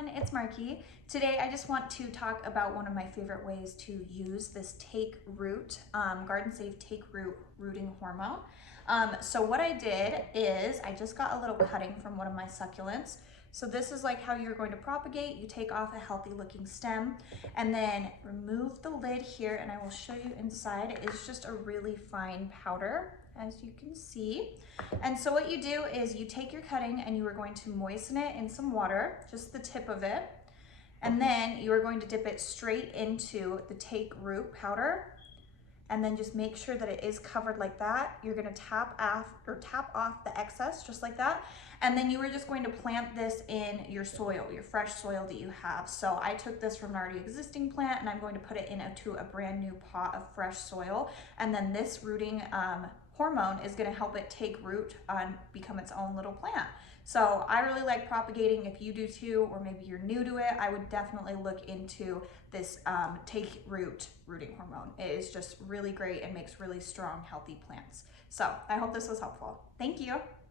everyone, it's Marky. Today I just want to talk about one of my favorite ways to use this take root, garden safe take root rooting hormone. So what I did is I just got a little cutting from one of my succulents. So this is like how you're going to propagate. You take off a healthy looking stem and then remove the lid here, and I will show you inside. It's just a really fine powder, as you can see. And so what you do is you take your cutting and you are going to moisten it in some water, just the tip of it. And then you are going to dip it straight into the take root powder. And then just make sure that it is covered like that. You're gonna tap off the excess just like that. And then you are just going to plant this in your soil, your fresh soil that you have. So I took this from an already existing plant and I'm going to put it into a brand new pot of fresh soil. And then this rooting hormone is gonna help it take root and become its own little plant. So I really like propagating. If you do too, or maybe you're new to it, I would definitely look into this take root rooting hormone. It is just really great and makes really strong, healthy plants. So I hope this was helpful. Thank you.